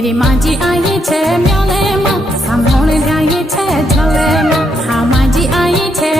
मेरी माँ जी आई छे म्योले माँ सामोने जाए छे झले माँ हाँ माँ जी आई छे